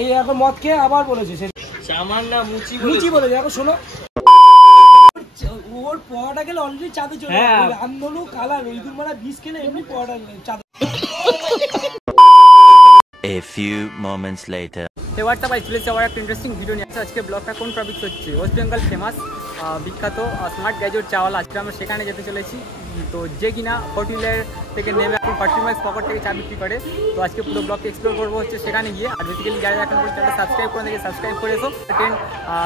এই এখন মদ খেয়ে আবার বলেছে সে চামান না মুচি বলেছে। এখন শোনো, ওর পড়াটা গেলে অলরেডি চাঁদে চলে যাবে। আন্দোলন কালার ওই দিন মানে বিষ খেলে এমনি পড়াটা চাঁদে। A few moments later. Hey, what's up? I চলেছি আবার একটা ইন্টারেস্টিং ভিডিও নিয়ে। আজকে ব্লগটা কোন টপিক হচ্ছে, ওয়েস্ট বেঙ্গল ফেমাস বিখ্যাত স্মার্ট গ্যাজেট চাওয়ালা। আজকে আমরা সেখানে যেতে চলেছি। তো যে কিনা হোটেলের থেকে নেমে এখন 40 মাইলস পকেট থেকে চা বিক্রি করে। তো আজকে পুরো ব্লগকে এক্সপ্লোর করবো হচ্ছে সেখানে গিয়ে। আর বেসিক্যালি যারা এখন চ্যানেলটা সাবস্ক্রাইব করে দেখে সাবস্ক্রাইব করে এসো।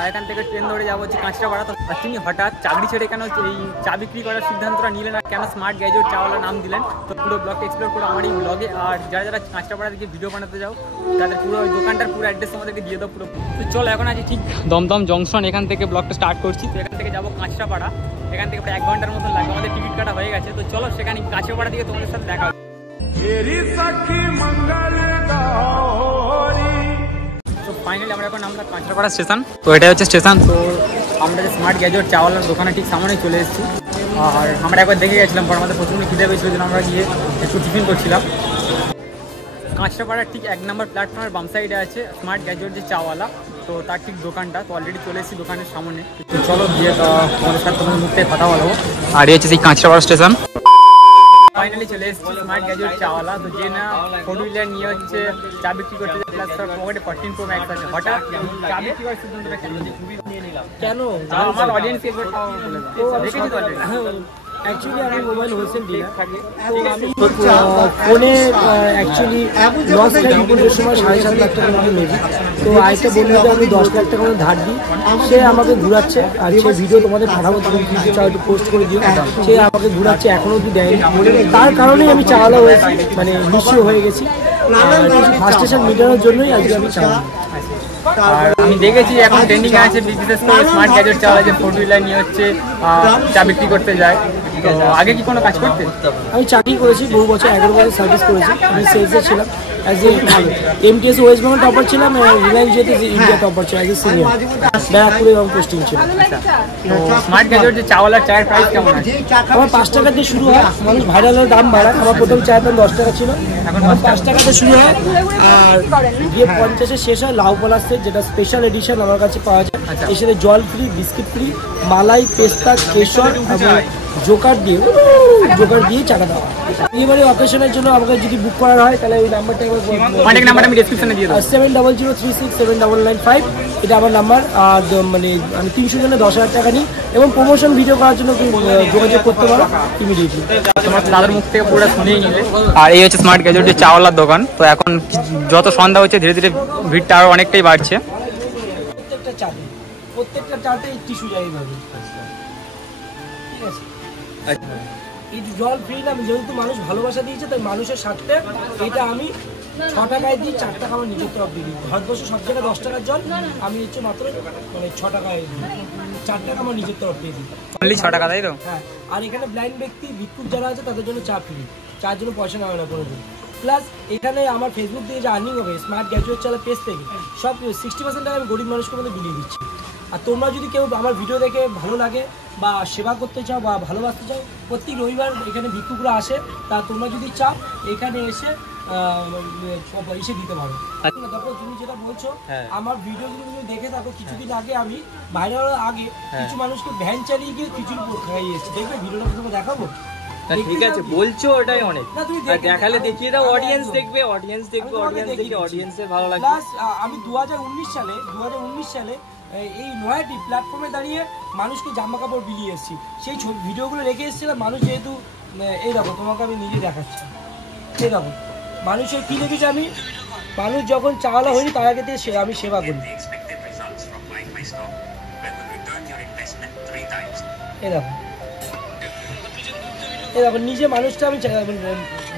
এখান থেকে ট্রেন ধরে যাবো হচ্ছে কাঁচরাপাড়া। তো তিনি হঠাৎ চাকরি ছেড়ে কেন এই চা বিক্রি করার সিদ্ধান্তটা নিলেন আর কেন স্মার্ট গ্যাজেট চাওয়ালা নাম দিলেন, তো পুরো ব্লগকে এক্সপ্লোর করো আমার এই ব্লগে। আর যারা যারা কাঁচরাপাড়া থেকে ভিডিও বানাতে যাও তাদের পুরো ওই দোকানটার পুরো অ্যাড্রেস আমাদেরকে দিয়ে দাও পুরো। তো চলো এখন আছি ঠিক দমদম জংশন, এখান থেকে ব্লগটা স্টার্ট করছি। তো এখান থেকে যাবো কাঁচরাপাড়া, এখান থেকে প্রায় 1 ঘন্টার মতো লাগবে। আমাদের টিকিট কাটা হয়ে গেছে। তো চলো সেখানে কাঁচরাপাড়া থেকে তোমাদের সাথে দেখা হবে। তো ফাইনালি আমরা এখন আমরা কাঁচরাপাড়া স্টেশন। তো এটাই হচ্ছে স্টেশন। তো আমরা যে স্মার্ট গ্যাজেট চাওয়ালার দোকানে ঠিক সামনেই চলে এসেছি। আর আমরা একবার দেখে গেছিলাম, পর আমাদের প্রচণ্ড খিদে পেয়েছিল, যেন আমরা গিয়ে একটু টিফিন করছিলাম। কাঁচরাপাড়ার ঠিক 1 নম্বর প্ল্যাটফর্মের বাম সাইডে আছে স্মার্ট গ্যাজেট যে চাওয়ালা। তো তার ঠিক দোকানটা। তো অলরেডি চলে এসেছি দোকানের সামনে। তো চলো গিয়ে তোমাদের সাথে তোমাদের মুখ থেকে কথা বলবো। আর এই হচ্ছে সেই কাঁচরাপাড়া স্টেশন। ফাইনালি চলে এসেছি স্মার্ট গ্যাজেট চাওয়ালা। তো যে না 4 হুইলার নিয়ে হচ্ছে চা বিক্রি করতে যায়, প্লাস তার পকেটে 14 Pro Max আছে। হঠাৎ চা বিক্রি করার সিদ্ধান্তটা কেন? আমার অডিয়েন্সকে একবার দেখেছি তো অলরেডি। অ্যাকচুয়ালি আমি মোবাইল হোলসেল ডিলার থাকি। তো আমি ফোনে অ্যাকচুয়ালি লস খাই বিপদের সময় 7.5 লাখ টাকা মতো নেবি। তো আরেকটা বন্ধুকে আমি 10 লাখ টাকা মতো ধার দিই, সে আমাকে ঘুরাচ্ছে। আর সেই ভিডিও তোমাদের পাঠাবো, তুমি কিছু চাও একটু পোস্ট করে দিও। সে আমাকে ঘুরাচ্ছে, এখনও অব্দি দেয়নি। তার কারণেই আমি চাওয়ালা হয়েছি, মানে নিঃস্ব হয়ে গেছি। ফার্স্টেশন মেটানোর জন্যই আজকে আমি চাওয়ালা। আর আমি দেখেছি এখন ট্রেন্ডিং আছে বিশেষ করে স্মার্ট গ্যাজেট চাওয়ালা, যে 4 হুইলার নিয়ে হচ্ছে চা বিক্রি করতে যায়। তো আগে কি কোনো কাজ করতে? আমি চাকরি করেছি বহু বছর, 11 বছর সার্ভিস করেছি। আমি সেলসে ছিলাম as a MTS West Bengal topper ছিলাম, রিলায়েন্স জিওতে ইন্ডিয়া টপার ছিল অ্যাজ এ সিনিয়র, ব্যারাকপুরে এবং পোস্টিং ছিল। তো স্মার্ট গ্যাজেট যে চাওয়ালার চায়ের প্রাইস কেমন আছে? আমার 5 টাকা দিয়ে শুরু হয়। মানুষ ভাইরালের দাম বাড়ায়। আমার প্রথম চায়ের দাম 10 টাকা ছিল, এখন 5 টাকাতে শুরু হয়। আর গিয়ে 50-এ শেষ হয়। লাউ পলাশের যেটা স্পেশাল এডিশন আমার কাছে পাওয়া যায়। এর সাথে জল ফ্রি, বিস্কিট ফ্রি, মালাই, পেস্তা, কেশর এবং জোকার দিয়ে চাকা দেওয়া। এবারে অকেশনের জন্য আমাকে যদি বুক করার হয় তাহলে ওই নাম্বারটা কন্ট্যাক্ট নাম্বারটা আমি ডেসক্রিপশনে দিয়ে দেব। 7003679995 এটা আমার নাম্বার। আর মানে আমি 300 জনে 10,000 টাকা নিই এবং প্রমোশন ভিডিও করার জন্য যোগাযোগ করতে পারো ইমিডিয়েটলি। তোমার দাদার মুখ থেকে পুরো শুনেই নিলে। আর এই হচ্ছে স্মার্ট গ্যাজেটের চাওয়ালার দোকান। তো এখন যত সন্ধ্যা হচ্ছে ধীরে ধীরে ভিড়টা আরও অনেকটাই বাড়ছে। প্রত্যেকটা চাটে টিস্যু যাই পাবে, ঠিক আছে? এই জল ফ্রি না, যেহেতু মানুষ ভালোবাসা দিয়েছে তাই মানুষের স্বার্থে এটা আমি 6 টাকায় দিই। 4 টাকা আমার নিজের তরফ দিয়ে দিই। ভারতবর্ষে সব জায়গায় 10 টাকার জল, আমি হচ্ছে মাত্র মানে 6 টাকায় দিই। 4 টাকা আমার নিজের তরফ দিয়ে দিই। অনলি 6 টাকা, তাই তো? হ্যাঁ। আর এখানে ব্লাইন্ড ব্যক্তি, ভিক্ষুক যারা আছে তাদের জন্য চা ফ্রি, চার জন্য পয়সা নেওয়া না কোনোদিন। প্লাস এখানে আমার ফেসবুক থেকে যে আর্নিং হবে স্মার্ট গ্যাজেট চালা পেজ থেকে, সব 60% টাকা আমি গরিব মানুষকে মধ্যে বিলিয়ে দিচ্ছি। আর তোমরা যদি কেউ আমার ভিডিও দেখে ভালো লাগে বা সেবা করতে চাও বা ভালোবাসতে চাও, প্রত্যেক রবিবার এখানে ভিক্ষুকরা আসে। তা তোমরা যদি চাও এখানে এসে দিতে পারো। দেখো তুমি যেটা বলছো, আমার ভিডিও যদি তুমি দেখে থাকো, কিছুদিন আগে আমি ভাইরাল আগে কিছু মানুষকে ভ্যান চালিয়ে গিয়ে খিচুড়ি খাইয়েছি। দেখবে ভিডিওটা তোমাকে দেখাবো। ঠিক আছে বলছো, ওটাই অনেক। দেখালে দেখিয়ে দাও, অডিয়েন্স দেখবে, অডিয়েন্স দেখবে, অডিয়েন্সের ভালো লাগবে। আমি 2019 সালে এই নয়াটি প্ল্যাটফর্মে দাঁড়িয়ে মানুষকে জামা কাপড় বিলিয়ে এসেছি। সেই ভিডিওগুলো রেখে এসেছিলাম। মানুষ যেহেতু এই দেখো, তোমাকে আমি নিজে দেখাচ্ছি। এই দেখো মানুষের কী দেখেছি আমি, মানুষ যখন চাওয়ালা হয়নি তার আগে থেকে আমি সেবা করি। এই দেখো, এই দেখো নিজে মানুষটা আমি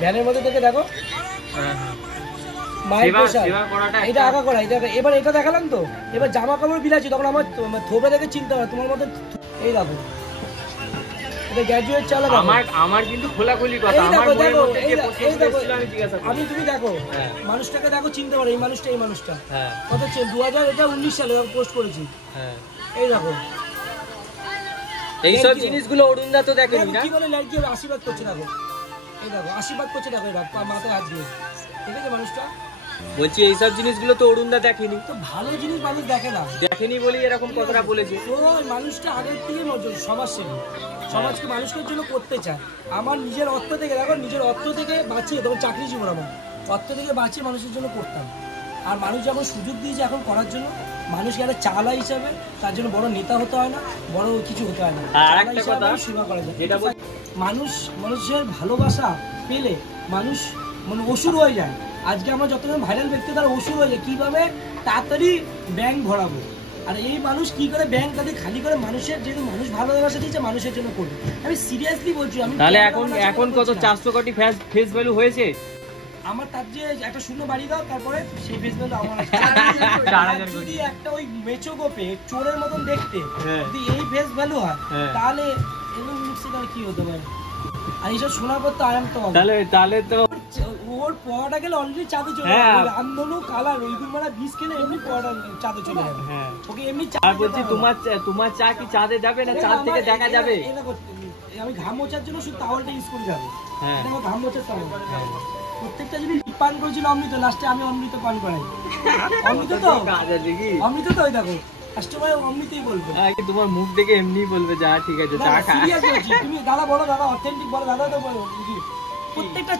ভ্যানের মধ্যে থেকে দেখো মায়ের পোশাক, এটা আঁকা করা। এবার এটা দেখালাম তো, এবার জামা কাপড় বিলাচ্ছি, তখন আমার থোবরা দেখে চিন্তা হয় তোমার মধ্যে। এই দেখো এটা গ্র্যাজুয়েট চালা। আমার কিন্তু খোলাখুলি কথা। আমি তুমি দেখো মানুষটাকে দেখো, চিনতে পারো এই মানুষটা, এই মানুষটা কত 2019 সালে পোস্ট করেছি। এই দেখো এইসব জিনিসগুলো অরুণদা তো দেখেনি না, কি বলে লাইক দিয়ে আশীর্বাদ করছে। দেখো এই দেখো আশীর্বাদ করছে, দেখো এবার মাথায় হাত দিয়ে, ঠিক আছে? মানুষটা বলছি এইসব জিনিসগুলো তো অরুণদা দেখেনি, তো ভালো জিনিস মানুষ দেখে না, দেখেনি বলেই এরকম কথাটা বলেছে। তো মানুষটা আগের থেকে সমাজসেবী, সমাজকে মানুষের জন্য করতে চায়। আমার নিজের অর্থ থেকে, দেখো নিজের অর্থ থেকে বাঁচিয়ে, তখন চাকরি জীবন আমার অর্থ থেকে বাঁচিয়ে মানুষের জন্য করতাম। আর মানুষ যখন সুযোগ দিয়েছে এখন করার জন্য, মানুষকে একটা চালা হিসাবে তার জন্য বড় নেতা হতে হয় না, বড় কিছু হতে হয় না, চালা হিসাবে সেবা করা যায়। মানুষের ভালোবাসা পেলে মানুষ মানে অসুর হয়ে যায়। আজকে আমরা যতজন ভাইরাল ব্যক্তি তারা অসুর হয়ে যায়, কিভাবে তাড়াতাড়ি ব্যাংক ভরাবো। আর এই মানুষ কি করে ব্যাংক তাদের খালি করে, মানুষের যেহেতু মানুষ ভালোবাসা দিচ্ছে মানুষের জন্য করবে। আমি সিরিয়াসলি বলছি। আমি তাহলে এখন কত 400 কোটি ফেস ভ্যালু হয়েছে আমার, তার যে একটা শূন্য বাড়ি দাও, তারপরে সেই ফেস ভ্যালু আমার যদি একটা ওই মেচো গোপে চোরের মতন দেখতে যদি এই ফেস ভ্যালু হয়, তাহলে এগুলো কি হতে পারে। আর এইসব শোনার পর তো আরাম তো তাহলে তো ওর পড়াটা গেলে অলরেডি চাঁদে চলে যাবে। আন্দোলন কালার ওই দিন মানে বিষ খেলে এমনি পড়াটা চাঁদে চলে যাবে। ওকে এমনি আর বলছি তোমার চা কি চাঁদে যাবে না চাঁদ থেকে দেখা যাবে? আমি ঘাম মোছার জন্য শুধু টাওয়ালটা ইউজ করে যাবো, ঘাম মোছার টাওয়াল। প্রত্যেকটা যদি পান করেছিল অমৃত, লাস্টে আমি অমৃত পান করাই। অমৃত তো অমৃত তো ওই দেখো কাস্টমার অমৃতই বলবে। তোমার মুখ দেখে এমনি বলবে যা ঠিক আছে চা খা। তুমি দাদা বলো, দাদা অথেন্টিক বলো, দাদা তো বলো প্রত্যেকটা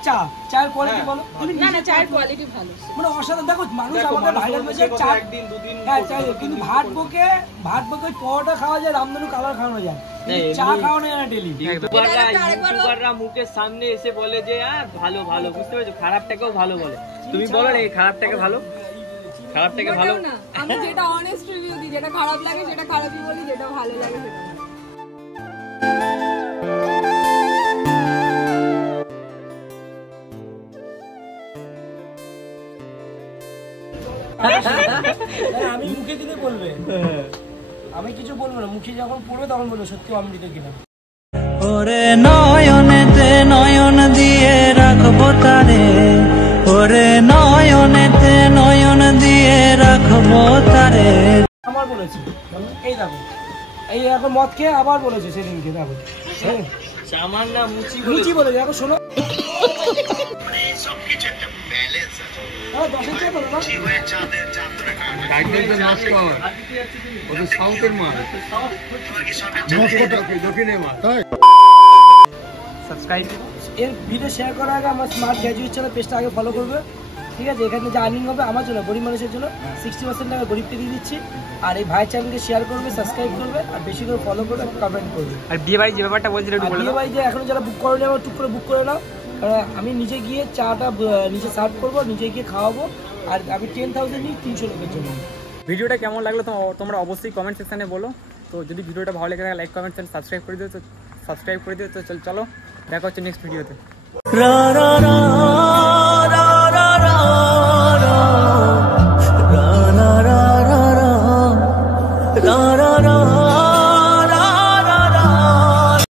চায়ের কোয়ালিটি বলো। তুমি না চায়ের কোয়ালিটি ভালো, মানে অসাধারণ। দেখো মানুষ আমাকে ভাইরাল হয়েছে চা একদিন দুদিন, হ্যাঁ চাই, কিন্তু ভাত বকে পরোটা খাওয়া যায়, রামধনু কালার খাওয়ানো যায়, চা খাওয়ানো যায় না ডেলি। ইউটিউবাররা মুখের সামনে এসে বলে যে ভালো ভালো, বুঝতে পেরেছো, খারাপটাকেও ভালো বলে। তুমি বলো না এই খারাপটাকে ভালো, খারাপটাকে ভালো না। আমি যেটা অনেস্ট রিভিউ দিই, যেটা খারাপ লাগে সেটা খারাপই বলি, যেটা ভালো লাগে সেটা ভালো। আমি মুখে দিলে বলবে, আমি কিছু বলবো না, মুখে যখন পড়বে তখন বলবো সত্যি অমৃত কিনা। ওরে নয়নেতে নয়ন দিয়ে রাখবো তারে, ওরে নয়নেতে নয়ন দিয়ে রাখবো তারে। আমার বলেছি এই দেখো, এই এখন মদ খেয়ে আবার বলেছে সেদিনকে, দেখো সামান্না মুচি বলেছে। দেখো শোনো, এর ভিডিও শেয়ার করার আগে আমার স্মার্ট গ্র্যাজুয়েট চ্যানেল পেজটা আগে ফলো করবে, ঠিক আছে? এখানে যে আর্নিং হবে আমার জন্য, গরিব মানুষের জন্য 60% টাকা গরিবকে দিয়ে দিচ্ছি। আর এই ভাই চ্যানেলকে শেয়ার করবে, সাবস্ক্রাইব করবে, আর বেশি করে ফলো করবে, কমেন্ট করবে। আর বিয়ে বাড়ি যে ব্যাপারটা বলছিল একটু বলে দাও। বিয়ে বাড়ি যে এখনো যারা বুক করে নেওয়া টুক করে বুক করে নাও, আমি নিজে গিয়ে চাটা নিজে সার্ভ করবো, নিজে গিয়ে খাওয়াবো। আর আমি 10,000 নিই 300 লোকের জন্য। ভিডিওটা কেমন লাগলো তোমরা অবশ্যই কমেন্ট সেকশনে বলো। তো যদি ভিডিওটা ভালো লেগে থাকে লাইক কমেন্ট সাবস্ক্রাইব করে দিও। তো চলো দেখা হচ্ছে নেক্সট ভিডিওতে।